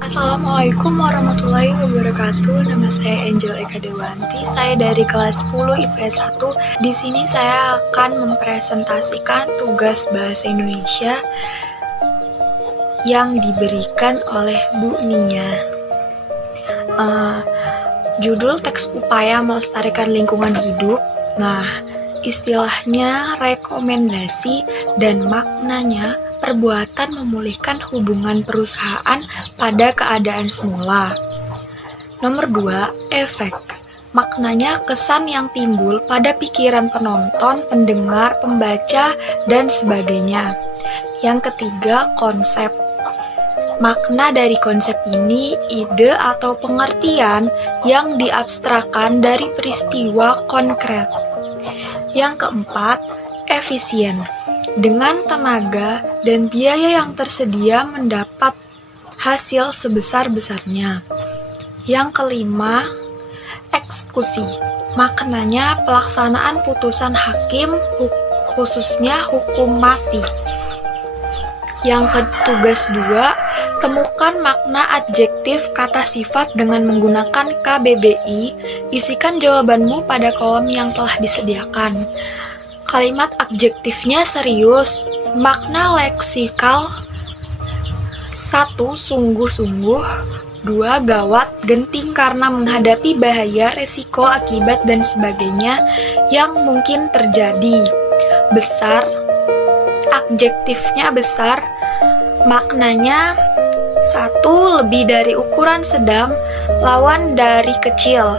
Assalamualaikum warahmatullahi wabarakatuh. Nama saya Angel Eka Dewanti. Saya dari kelas 10 IPS 1. Di sini saya akan mempresentasikan tugas bahasa Indonesia yang diberikan oleh Bu Nia. Judul teks upaya melestarikan lingkungan hidup. Nah, istilahnya rekomendasi dan maknanya perbuatan memulihkan hubungan perusahaan pada keadaan semula. Nomor 2, efek. Maknanya kesan yang timbul pada pikiran penonton, pendengar, pembaca, dan sebagainya. Yang ketiga, konsep. Makna dari konsep ini ide atau pengertian yang diabstrakkan dari peristiwa konkret. Yang keempat, efisien. Dengan tenaga dan biaya yang tersedia mendapat hasil sebesar-besarnya. Yang kelima, eksekusi. Maknanya pelaksanaan putusan hakim, khususnya hukum mati. Yang tugas 2, temukan makna adjektif kata sifat dengan menggunakan KBBI. Isikan jawabanmu pada kolom yang telah disediakan. Kalimat adjektifnya serius. Makna leksikal: 1. Sungguh-sungguh. 2. Gawat, genting karena menghadapi bahaya, resiko, akibat, dan sebagainya yang mungkin terjadi. Besar, adjektifnya besar. Maknanya: 1. Lebih dari ukuran sedang, lawan dari kecil.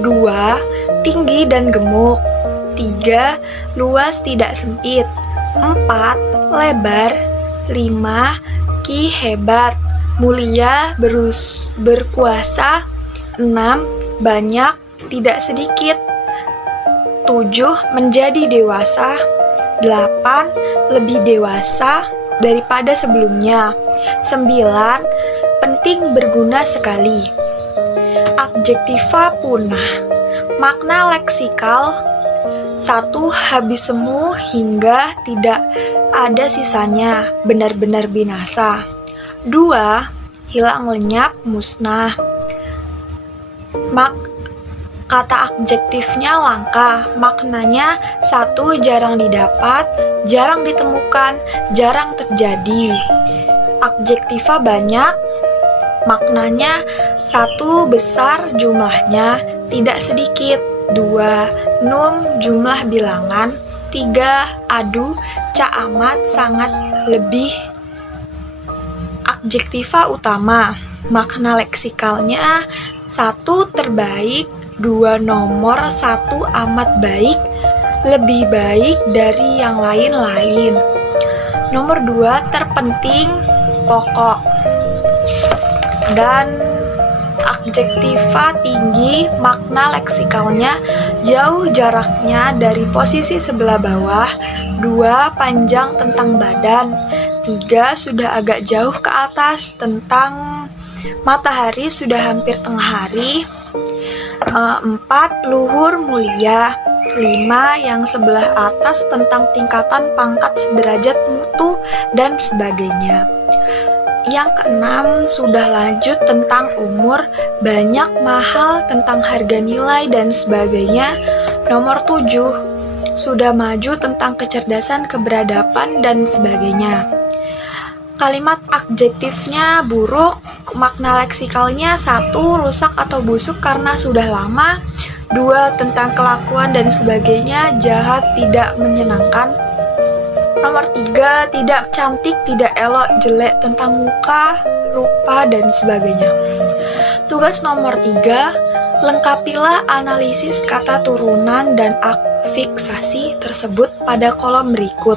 2. Tinggi dan gemuk. 3. Luas tidak sempit. 4. Lebar. 5. Ki hebat, mulia, berkuasa. 6. Banyak, tidak sedikit. 7. Menjadi dewasa. 8. Lebih dewasa daripada sebelumnya. 9. Penting, berguna sekali. Adjektiva punah. Makna leksikal: 1. Habis semu hingga tidak ada sisanya, benar-benar binasa. 2. Hilang lenyap, musnah. Kata adjektifnya langka. Maknanya: 1. Jarang didapat, jarang ditemukan, jarang terjadi. Adjektiva banyak. Maknanya: 1. Besar jumlahnya, tidak sedikit. 2. Num, jumlah bilangan. 3. Aduh, amat, sangat, lebih. Adjektiva utama. Makna leksikalnya: 1. Terbaik. 2. Nomor. 1. Amat baik, lebih baik dari yang lain-lain. Nomor 2. Terpenting, pokok. Dan adjektiva tinggi. Makna leksikalnya: jauh jaraknya dari posisi sebelah bawah. 2. Panjang tentang badan. 3. Sudah agak jauh ke atas tentang matahari, sudah hampir tengah hari. 4. Luhur, mulia. 5. Yang sebelah atas tentang tingkatan pangkat, sederajat, mutu, dan sebagainya. Yang keenam, sudah lanjut tentang umur, banyak, mahal, tentang harga nilai, dan sebagainya. Nomor 7, sudah maju tentang kecerdasan, keberadaban, dan sebagainya. Kalimat adjektifnya buruk. Makna leksikalnya: 1. Rusak atau busuk karena sudah lama. 2. Tentang kelakuan dan sebagainya, jahat, tidak menyenangkan. Nomor 3, tidak cantik, tidak elok, jelek, tentang muka, rupa, dan sebagainya. Tugas nomor 3, lengkapilah analisis kata turunan dan afiksasi tersebut pada kolom berikut.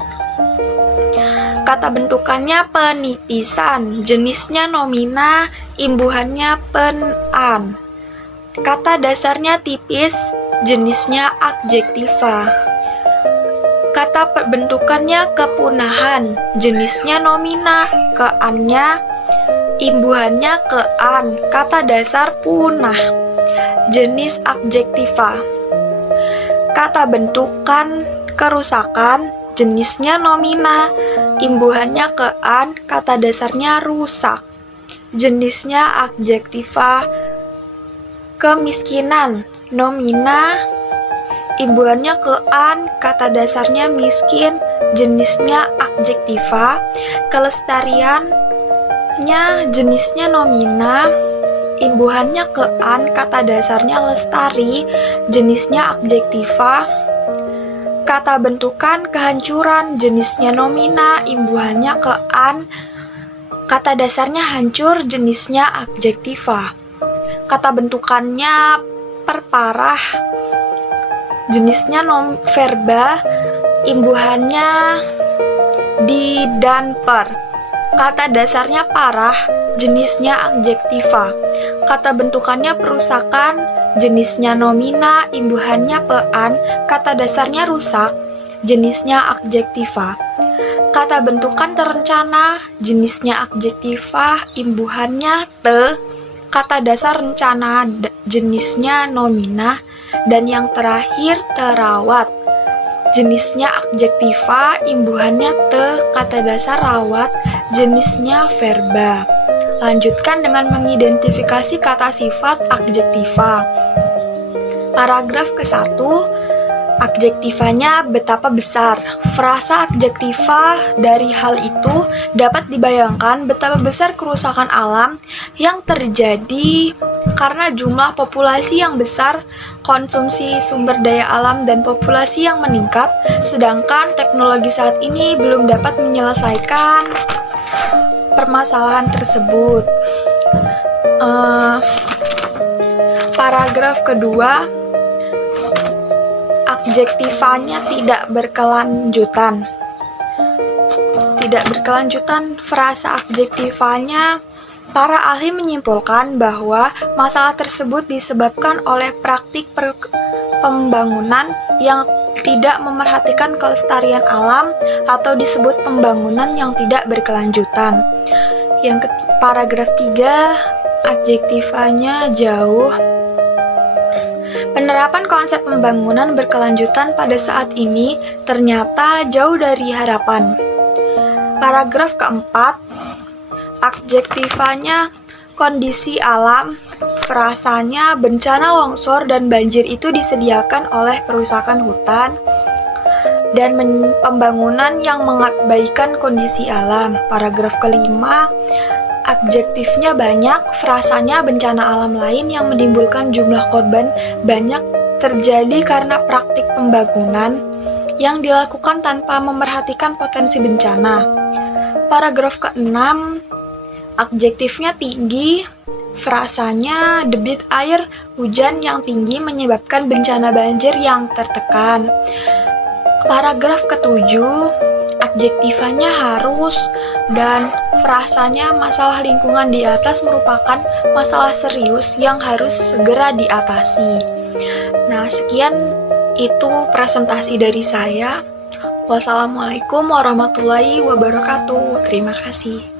Kata bentukannya penipisan, jenisnya nomina, imbuhannya penan. Kata dasarnya tipis, jenisnya adjektiva. Kata bentukannya kepunahan, jenisnya nomina, keannya, imbuhannya kean, kata dasar punah, jenis adjektiva. Kata bentukan kerusakan, jenisnya nomina, imbuhannya kean, kata dasarnya rusak. jenisnya adjektiva. Kemiskinan, nomina, imbuhannya kean, kata dasarnya miskin, jenisnya adjektiva. Kelestariannya jenisnya nomina, imbuhannya kean, kata dasarnya lestari, jenisnya adjektiva. Kata bentukan kehancuran, jenisnya nomina, imbuhannya kean, kata dasarnya hancur, jenisnya adjektiva. Kata bentukannya perparah, jenisnya verba, imbuhannya di dan per. Kata dasarnya parah, jenisnya adjektiva. Kata bentukannya perusakan, jenisnya nomina, imbuhannya pean, kata dasarnya rusak, jenisnya adjektiva. Kata bentukan terencana, jenisnya adjektiva, imbuhannya te, kata dasar rencana, jenisnya nomina. Dan yang terakhir terawat, jenisnya adjektiva, imbuhannya te, kata dasar rawat, jenisnya verba. Lanjutkan dengan mengidentifikasi kata sifat adjektiva. Paragraf ke-1, adjektivanya betapa besar. Frasa adjektiva dari hal itu dapat dibayangkan betapa besar kerusakan alam yang terjadi karena jumlah populasi yang besar, konsumsi sumber daya alam, dan populasi yang meningkat, sedangkan teknologi saat ini belum dapat menyelesaikan permasalahan tersebut. Paragraf kedua, adjektivanya tidak berkelanjutan. Tidak berkelanjutan frasa adjektivanya, para ahli menyimpulkan bahwa masalah tersebut disebabkan oleh praktik pembangunan yang tidak memerhatikan kelestarian alam atau disebut pembangunan yang tidak berkelanjutan. Paragraf 3, adjektivanya jauh. Penerapan konsep pembangunan berkelanjutan pada saat ini ternyata jauh dari harapan. Paragraf keempat, adjektivanya kondisi alam. Frasanya bencana longsor dan banjir itu disediakan oleh perusakan hutan dan pembangunan yang mengabaikan kondisi alam. Paragraf kelima, adjektifnya banyak. Frasanya bencana alam lain yang menimbulkan jumlah korban banyak terjadi karena praktik pembangunan yang dilakukan tanpa memerhatikan potensi bencana. Paragraf ke-6, adjektifnya tinggi. Frasanya debit air hujan yang tinggi menyebabkan bencana banjir yang tertekan. Paragraf ke-7, adjektivanya harus, dan frasanya masalah lingkungan di atas merupakan masalah serius yang harus segera diatasi. Nah, sekian itu presentasi dari saya. Wassalamualaikum warahmatullahi wabarakatuh. Terima kasih.